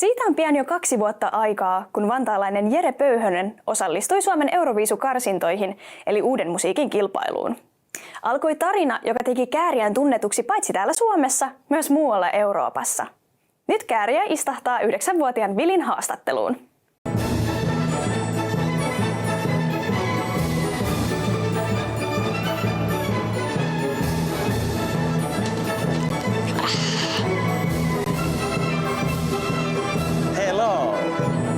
Siitä on pian jo 2 vuotta aikaa, kun vantaalainen Jere Pöyhönen osallistui Suomen Euroviisukarsintoihin, eli uuden musiikin kilpailuun. Alkoi tarina, joka teki Kääriän tunnetuksi paitsi täällä Suomessa, myös muualla Euroopassa. Nyt Kääriä istahtaa 9-vuotiaan Vilin haastatteluun. Hello!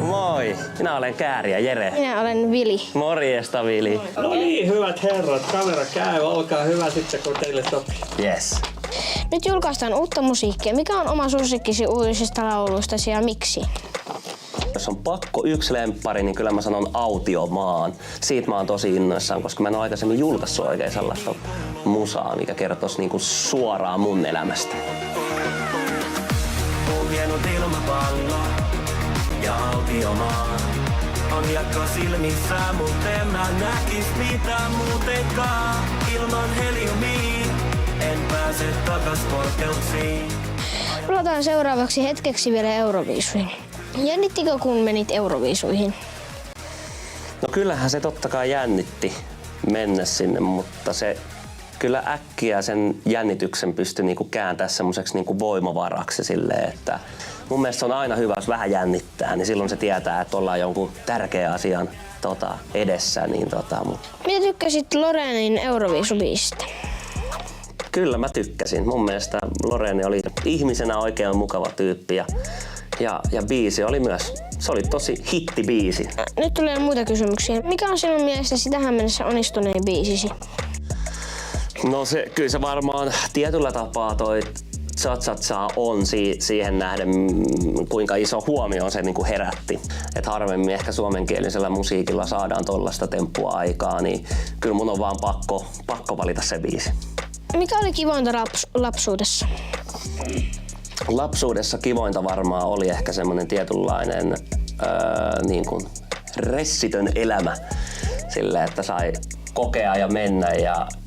Moi! Minä olen Kääriä, Jere. Minä olen Vili. Morjesta, Vili. No niin, hyvät herrat, kamera käy, olkaa hyvä sitten kun teille sopii. Yes. Nyt julkaistaan uutta musiikkia. Mikä on oma suosikkisi uusista lauluistasi ja miksi? Jos on pakko yksi lemppari, niin kyllä mä sanon Autiomaan. Siitä mä oon tosi innoissaan, koska mä en ole aikaisemmin julkaissut oikein sellaista musaa, mikä kertoisi niinku suoraan mun elämästä. On hienot ilmapallo ja Autiomaa. On jatko silmissä, mut en mä näkis mitään muutenkaan. Ilman heliumia en pääse takas korkeuksiin. Palataan seuraavaksi hetkeksi vielä Euroviisuihin. Jännittikö kun menit Euroviisuihin? No kyllähän se totta kai jännitti mennä sinne, mutta se kyllä äkkiä sen jännityksen pystyi niinku kääntämään semmoiseksi niinku voimavaraksi silleen, että mun mielestä se on aina hyvä, jos vähän jännittää, niin silloin se tietää, että ollaan jonkun tärkeän asian edessä. Niin, Mitä tykkäsit Lorenin Euroviisubiisistä? Kyllä mä tykkäsin. Mun mielestä Loreen oli ihmisenä oikein mukava tyyppi ja biisi oli myös, se oli tosi hittibiisi. Nyt tulee muita kysymyksiä. Mikä on sinun mielestäsi tähän mennessä onnistunein biisisi? No kyllä se varmaan tietyllä tapaa toi Cha-cha-cha on siihen nähden, kuinka iso huomio se niinku herätti. Et harvemmin ehkä suomenkielisellä musiikilla saadaan tollaista temppua aikaa, niin kyllä mun on vaan pakko valita se biisi. Mikä oli kivointa lapsuudessa? Lapsuudessa kivointa varmaan oli ehkä semmoinen tietynlainen niin kuin ressitön elämä. Silleen, että sai kokea ja mennä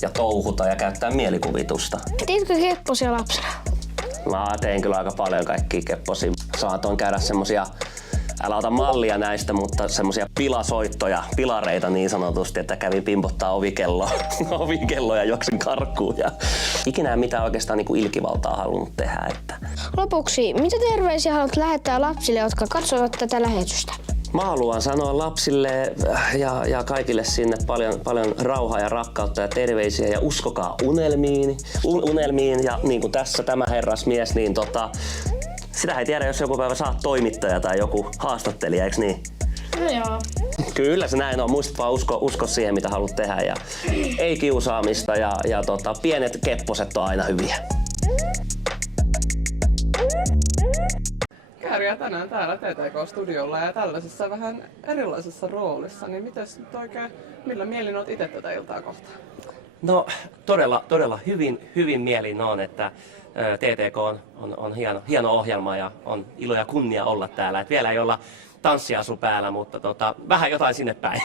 ja touhuta ja käyttää mielikuvitusta. Teitkö kepposia lapsena? Mä tein kyllä aika paljon kaikkia kepposia. Saatoin käydä semmosia, älä ota mallia näistä, mutta semmosia pilasoittoja, pilareita niin sanotusti, että kävin pimpottaa ovikelloa ja juoksin karkuun. Ja ikinä en mitään oikeastaan niin kuin ilkivaltaa halunnut tehdä. Että. Lopuksi, mitä terveisiä haluat lähettää lapsille, jotka katsovat tätä lähetystä? Mä haluan sanoa lapsille ja kaikille sinne paljon rauhaa ja rakkautta ja terveisiä ja uskokaa unelmiin ja niin kuin tässä tämä herrasmies, niin sitä ei tiedä, jos joku päivä saat toimittaja tai joku haastattelija, eiks niin? No joo. Kyllä se näin on. Muista vaan usko siihen, mitä haluat tehdä ja ei kiusaamista ja pienet kepposet on aina hyviä. Kääriä tänään täällä TTK-studiolla ja tällaisessa vähän erilaisessa roolissa, niin mites nyt oikein, millä mielin olet itse tätä iltaa kohtaan? No todella hyvin mielin on, että TTK on hieno ohjelma ja on ilo ja kunnia olla täällä. Et vielä ei olla tanssiasu päällä, mutta vähän jotain sinne päin.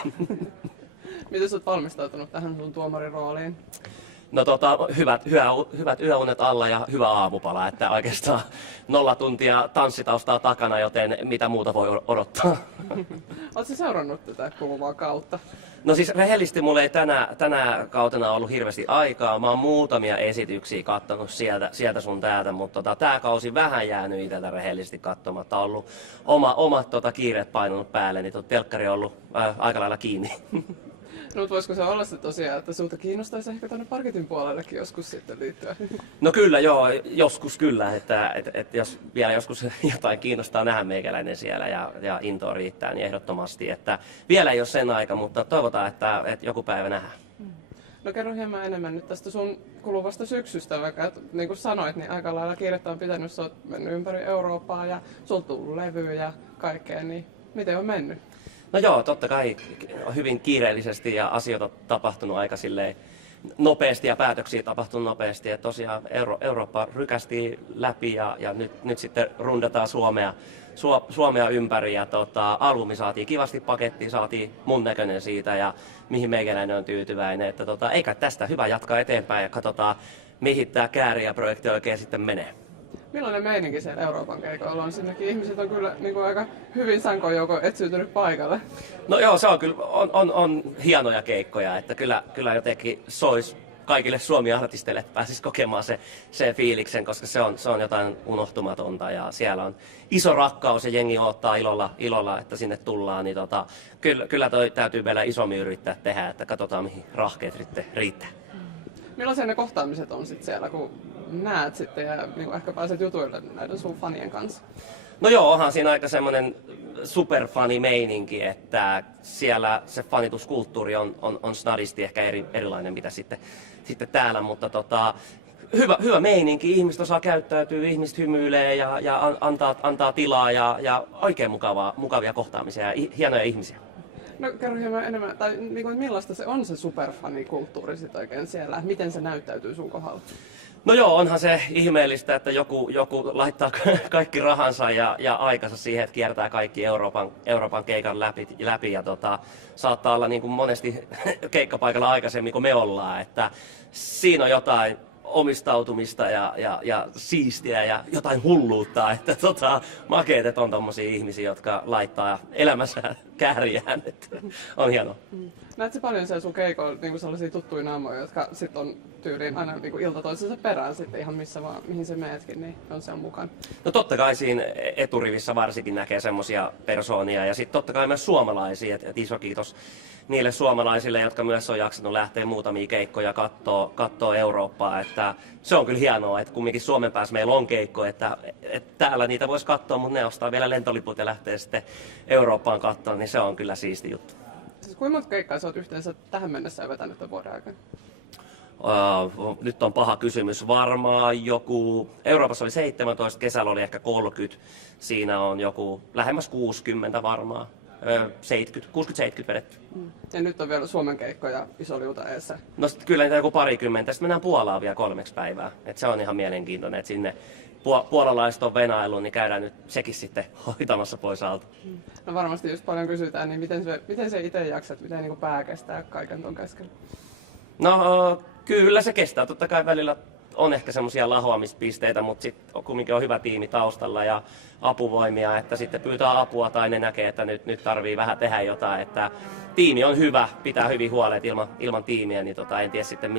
Miten sä oot valmistautunut tähän sun tuomarin rooliin? No hyvät yöunet alla ja hyvä aamupala, että oikeastaan 0 tuntia tanssitaustaa takana, joten mitä muuta voi odottaa. Ootko seurannut tätä kuluvaa kautta? No siis rehellisesti mulla ei tänä kautena ollut hirveästi aikaa. Mä oon muutamia esityksiä kattonut sieltä sun täältä, mutta tää kausi vähän jäänyt itseltä rehellisesti katsomatta. On ollut omat kiireet painunut päälle, niin telkkari on ollut aika lailla kiinni. No voisiko se olla se tosiaan, että sulta kiinnostaisi ehkä tuonne parketin puolellekin joskus sitten liittyä? No kyllä joo, joskus kyllä, että jos vielä joskus jotain kiinnostaa nähdä meikäläinen siellä ja intoa riittää, niin ehdottomasti, että vielä ei ole sen aika, mutta toivotaan, että joku päivä nähdään. No kerro hieman enemmän nyt tästä sun kuluvasta syksystä, vaikka niin kuin sanoit, niin aika lailla kiirettä on pitänyt, sä oot mennyt ympäri Eurooppaa ja sulta tullut levyä ja kaikkea, niin miten on mennyt? No joo, totta kai hyvin kiireellisesti ja asioita on tapahtunut aika silleen nopeasti ja päätöksiä tapahtunut nopeasti. Et tosiaan Eurooppa rykästi läpi ja nyt sitten rundataan Suomea ympäri ja albumi saatiin kivasti pakettiin, saatiin mun näköinen siitä ja mihin meikäläinen on tyytyväinen. Että eikä tästä hyvä jatkaa eteenpäin ja katsotaan mihin tää Kääriä-projekti oikein sitten menee. Millainen meininki siellä Euroopan keikoilla on? Sinnekin ihmiset on kyllä niin kuin aika hyvin sankoin joukon etsyytynyt paikalle. No joo, se on kyllä on hienoja keikkoja, että kyllä jotenkin sois kaikille Suomi-artisteille, että pääsis kokemaan se fiiliksen, koska se on jotain unohtumatonta ja siellä on iso rakkaus ja jengi odottaa ilolla että sinne tullaan, niin kyllä toi täytyy vielä isommin yrittää tehdä, että katsotaan mihin rahkeet riittää. Millaisia ne kohtaamiset on sitten siellä, kun näet sitten ja niin kuin ehkä pääset jutuille näiden sun fanien kanssa? No joo, onhan siinä aika semmoinen superfani-meininki, että siellä se fanituskulttuuri on snadisti ehkä erilainen mitä sitten täällä, mutta hyvä meininki, ihmiset osaa käyttäytyä, ihmiset hymyilee ja antaa tilaa ja oikein mukavia kohtaamisia ja hienoja ihmisiä. No kerro hieman enemmän, tai niin kuin, millaista se on se superfanikulttuuri sitten oikein siellä, miten se näyttäytyy sun kohdalla? No joo, onhan se ihmeellistä, että joku laittaa kaikki rahansa ja aikansa siihen, että kiertää kaikki Euroopan keikan läpi ja saattaa olla niin kuin monesti keikkapaikalla aikaisemmin kuin me ollaan, että siinä on jotain omistautumista ja siistiä ja jotain hulluutta, että makeet, että on tommosia ihmisiä, jotka laittaa elämänsä kääriään, että on hienoa. Näetkö paljon siellä sun keikoilla niin sellaisia tuttuja naamoja, jotka sitten on tyyliin aina niin kuin ilta toisensa perään sitten ihan missä vaan, mihin se meetkin, niin on siellä mukana? No totta kai siinä eturivissä varsinkin näkee semmosia persoonia ja sitten totta kai myös suomalaisia, että iso kiitos niille suomalaisille, jotka myös on jaksanut lähteä muutamia keikkoja kattoo Eurooppaa, että se on kyllä hienoa, että kumminkin Suomen päässä meillä on keikko, että täällä niitä voisi katsoa, mutta ne ostaa vielä lentoliput ja lähtee sitten Eurooppaan katsoa, niin se on kyllä siisti juttu. Siis kuinka monta keikkaa sä oot yhteensä tähän mennessä vetänyt tämän vuoden aikana? Nyt on paha kysymys. Varmaan joku, Euroopassa oli 17, kesällä oli ehkä 30, siinä on joku lähemmäs 60 varmaan. 60-70 vedetty. Ja nyt on vielä Suomen keikkoja iso liuta eessä. No kyllä niitä joku parikymmentä, sitten mennään Puolaan vielä 3 päivää. Et se on ihan mielenkiintoinen, että sinne puolalaiset on venailu, niin käydään nyt sekin sitten hoitamassa pois alta. No varmasti jos paljon kysytään, niin miten se itse jaksat, miten niin pää kestää kaiken ton keskellä? No kyllä se kestää, totta kai välillä on ehkä semmoisia lahoamispisteitä, mutta sitten kumminkin on hyvä tiimi taustalla ja apuvoimia, että sitten pyytää apua tai ne näkee, että nyt tarvii vähän tehdä jotain, että tiimi on hyvä, pitää hyvin huolet ilman tiimiä, niin en tiedä sitten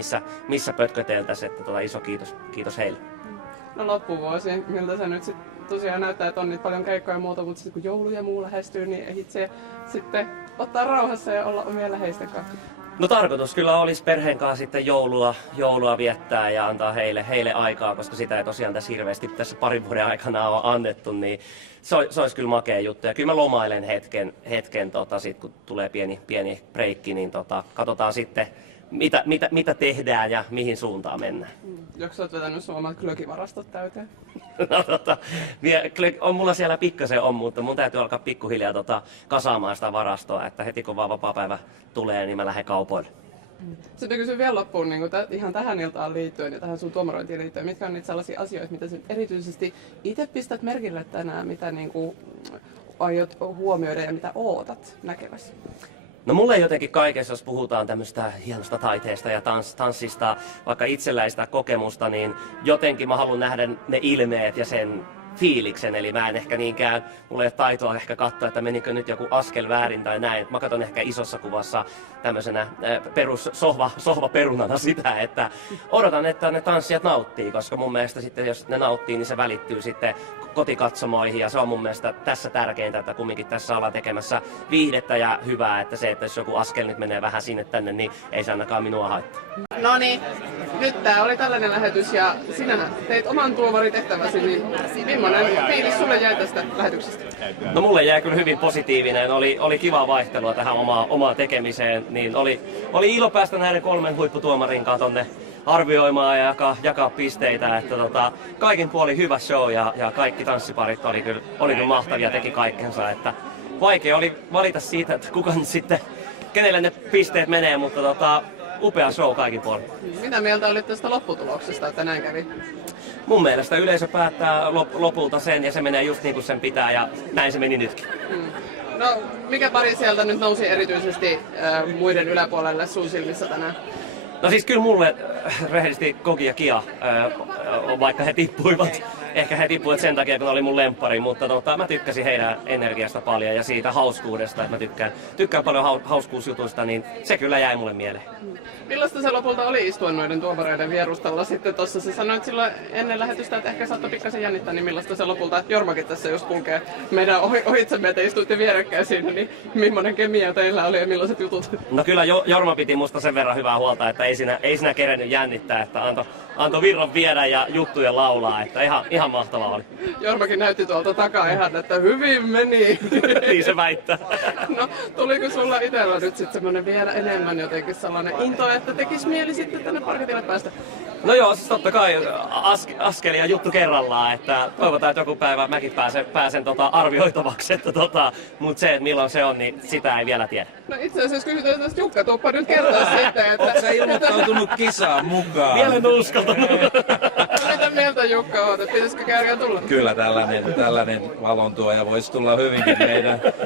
missä pötköteltäisiin, että iso kiitos heille. No loppuvuosi, miltä se nyt tosiaan näyttää, että on niitä paljon keikkoja ja muuta, mutta sitten kun joulu ja muu lähestyy, niin itse sitten ottaa rauhassa ja olla omien läheisten kanssa. No tarkoitus kyllä olisi perheen kanssa sitten joulua viettää ja antaa heille aikaa, koska sitä ei tosiaan tässä hirveästi tässä parin vuoden aikana ole annettu, niin se olisi kyllä makea juttu. Ja kyllä mä lomailen hetken sit, kun tulee pieni breikki, niin katsotaan sitten mitä tehdään ja mihin suuntaan mennään. Joko sä oot vetänyt sun omat glögivarastot täyteen? No, on mulla siellä pikkasen mutta mun täytyy alkaa pikkuhiljaa kasaamaan sitä varastoa, että heti kun vaan vapaapäivä tulee, niin mä lähden kaupoille. Sitten kysyn vielä loppuun niin ihan tähän iltaan liittyen ja tähän sun tuomarointiin liittyen, mitkä on niitä sellaisia asioita, mitä sä erityisesti itse pistät merkille tänään, mitä niin kuin aiot huomioida ja mitä ootat näkeväsi? No mulle jotenkin kaikessa, jos puhutaan tämmöistä hienosta taiteesta ja tanssista, vaikka itselläistä kokemusta, niin jotenkin mä haluan nähdä ne ilmeet ja sen fiiliksen, eli mä en ehkä niinkään, mulla ei ole taitoa ehkä katsoa, että menikö nyt joku askel väärin tai näin. Mä katson ehkä isossa kuvassa tämmöisenä perus sohvaperunana sitä, että odotan, että ne tanssijat nauttii, koska mun mielestä sitten jos ne nauttii, niin se välittyy sitten kotikatsomoihin ja se on mun mielestä tässä tärkeintä, että kumminkin tässä ollaan tekemässä viihdettä ja hyvää, että se, että jos joku askel nyt menee vähän sinne tänne, niin ei se ainakaan minua haittaa. No niin, nyt tää oli tällainen lähetys ja sinä teit oman tuomaritehtäväsi, niin millainen fiilis sulle jäi tästä lähetyksestä? No mulle jäi kyllä hyvin positiivinen, oli kiva vaihtelua tähän omaan tekemiseen, niin oli ilo päästä näiden 3 huipputuomarin kanssa tonne arvioimaan ja jakaa pisteitä, että kaikin puolin hyvä show ja kaikki tanssiparit oli kyllä mahtavia, teki kaikkensa, että vaikea oli valita siitä, että kuka nyt sitten, kenelle ne pisteet menee, mutta upea show kaikin puolin. Mitä mieltä olit tästä lopputuloksesta, että näin kävi? Mun mielestä yleisö päättää lopulta sen ja se menee just niin kuin sen pitää ja näin se meni nytkin. No, mikä pari sieltä nyt nousi erityisesti muiden yläpuolelle sun silmissä tänään? No siis kyllä mulle rehellisesti Koki ja Kia, vaikka he tippuivat ehkä he tippuivat sen takia, kun oli mun lemppari, mutta mä tykkäsin heidän energiasta paljon ja siitä hauskuudesta, että mä tykkään paljon hauskuusjutuista, niin se kyllä jäi mulle mieleen. Millaista se lopulta oli istua noiden tuomareiden vierustalla sitten tuossa? Sä sanoit silloin ennen lähetystä, että ehkä saattoi pikkasen jännittää, niin millaista se lopulta, Jormakin tässä just kulkee meidän ohitsemme, että istuitte vierekkäin siinä, niin millainen kemia teillä oli ja millaiset jutut? No kyllä Jorma piti musta sen verran hyvää huolta, että ei siinä kerennyt jännittää, että antoi virran viedä ja juttuja laulaa, että ihan mahtavaa oli. Jormakin näytti tuolta takaa ihan, että hyvin meni. Niin se väittää. No, tuliko sulla itsellä nyt sitten semmoinen vielä enemmän jotenkin sellainen into, että tekisi mieli sitten tänne parketille päästä? No joo, siis totta kai askel ja juttu kerrallaan, että toivotaan, että joku päivä mäkin pääsen arvioitavaksi, mutta se, että milloin se on, niin sitä ei vielä tiedä. No itse asiassa kysytään tästä Jukka, tuuppa nyt kertoa sitten, että... Oletko sä ilmoittautunut kisaan mukaan? Vielä en uskaltanut. Mitä mieltä Jukka oot, että pitäisikö Kääriä tulla? Kyllä tällainen valontuoja voisi tulla hyvinkin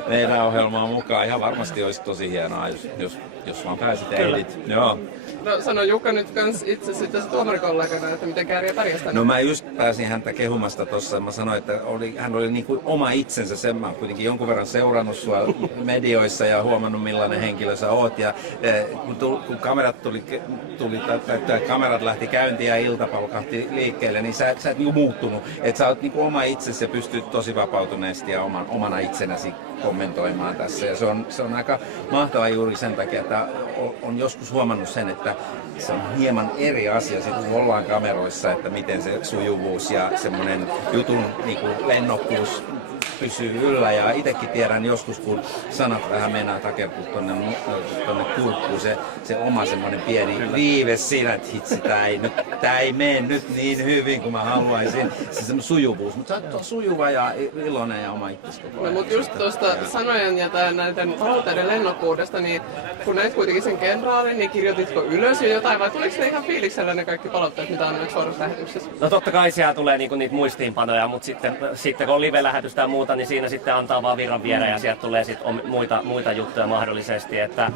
meidän ohjelmaan mukaan. Ihan varmasti olisi tosi hienoa, jos vaan pääsit ehdit. Joo. No sano Jukka nyt kans itse sitten se tuomarikollegana, että miten Kääriä pärjäsi tänne. No mä just pääsin häntä kehumasta tossa. Mä sanoin, että hän oli niin kuin oma itsensä. Sen mä oon kuitenkin jonkun verran seurannut sua medioissa ja huomannut millainen henkilö sä oot. Ja kun kamerat kamerat lähti käyntiin ja ilta paukahti liikkeelle, niin sä et niin kuin muuttunut. Että sä oot niin kuin oma itsesi ja pystyt tosi vapautuneesti ja omana itsenäsi kommentoimaan tässä. Ja se on aika mahtavaa juuri sen takia, että on joskus huomannut sen, että se on hieman eri asia sitten, kun ollaan kameroissa, että miten se sujuvuus ja semmoinen jutun niin kuin lennokkuus pysyy yllä. Ja itsekin tiedän joskus, kun sanat vähän mennään takertua tuonne kurkkuun, se oma semmoinen pieni viive siinä, että hitsi, tää ei mene nyt niin hyvin kuin mä haluaisin. Se semmoinen sujuvuus, mutta sä oot sujuva ja iloinen ja oma itsesi koko ajan. No, mutta just tuosta sanojen ja näiden aloitteiden lennokkuudesta, niin kun näit kuitenkin sen kenraalin, niin kirjoititko ylös jo jotain vai tuliko ne ihan fiiliksellä ne kaikki palautteet, mitä on nyt suorassa lähetyksessä? No totta kai siellä tulee niitä muistiinpanoja, mutta sitten kun on live-lähetystä ja muuta, niin siinä sitten antaa vaan virran viedä ja sieltä tulee sitten muita juttuja mahdollisesti. Että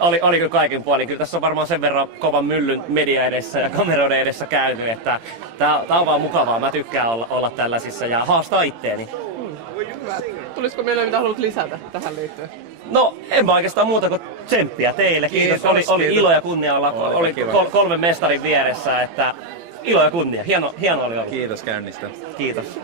oli kyllä kaikin puolin. Kyllä tässä on varmaan sen verran kovan myllyn media edessä ja kameroiden edessä käyty, että tää on vaan mukavaa. Mä tykkään olla tällaisissa ja haastaa itteeni. Tulisiko meille mitä haluat lisätä tähän liittyen? No, en mä oikeastaan muuta kuin tsemppiä teille. Kiitos. Oli ilo ja kunnia olla. Oli 3 mestarin vieressä, että ilo ja kunnia. Hieno oli olla. Kiitos käynnistä. Kiitos.